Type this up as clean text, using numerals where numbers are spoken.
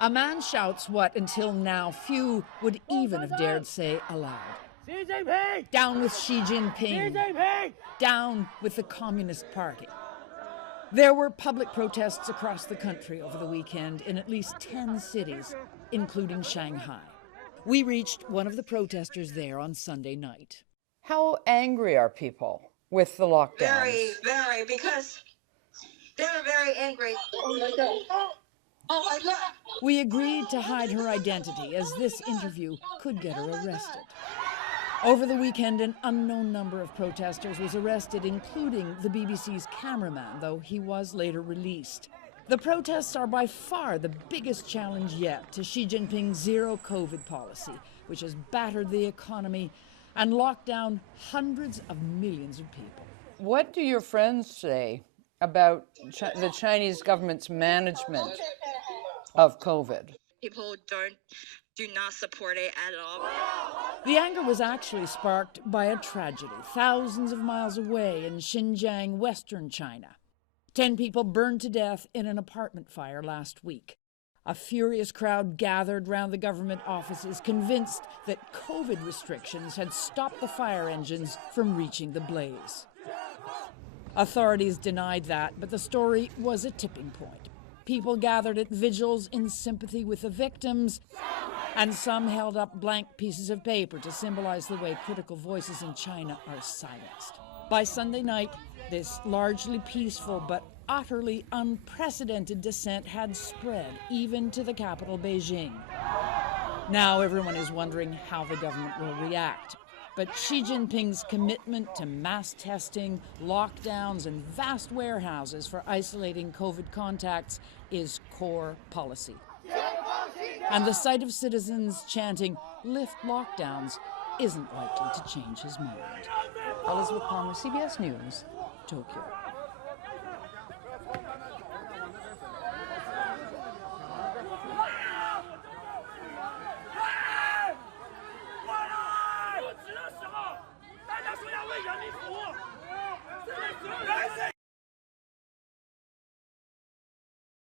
A man shouts what until now few would even have dared say aloud. Down with Xi Jinping! Down with the Communist Party! There were public protests across the country over the weekend in at least 10 cities, including Shanghai. We reached one of the protesters there on Sunday night. How angry are people with the lockdowns? Very, because they're very angry. Oh my God. Oh my God. We agreed to hide her identity as this interview could get her arrested. Over the weekend, an unknown number of protesters was arrested, including the BBC's cameraman, though he was later released. The protests are by far the biggest challenge yet to Xi Jinping's zero COVID policy, which has battered the economy and locked down hundreds of millions of people. What do your friends say about the Chinese government's management of COVID? People do not support it at all. The anger was actually sparked by a tragedy thousands of miles away in Xinjiang, Western China. 10 people burned to death in an apartment fire last week. A furious crowd gathered round the government offices, convinced that COVID restrictions had stopped the fire engines from reaching the blaze. Authorities denied that, but the story was a tipping point. People gathered at vigils in sympathy with the victims, and some held up blank pieces of paper to symbolize the way critical voices in China are silenced. By Sunday night, this largely peaceful but utterly unprecedented dissent had spread even to the capital, Beijing. Now everyone is wondering how the government will react. But Xi Jinping's commitment to mass testing, lockdowns, and vast warehouses for isolating COVID contacts is core policy. And the sight of citizens chanting, "Lift lockdowns," isn't likely to change his mind. Elizabeth Palmer, CBS News, Tokyo.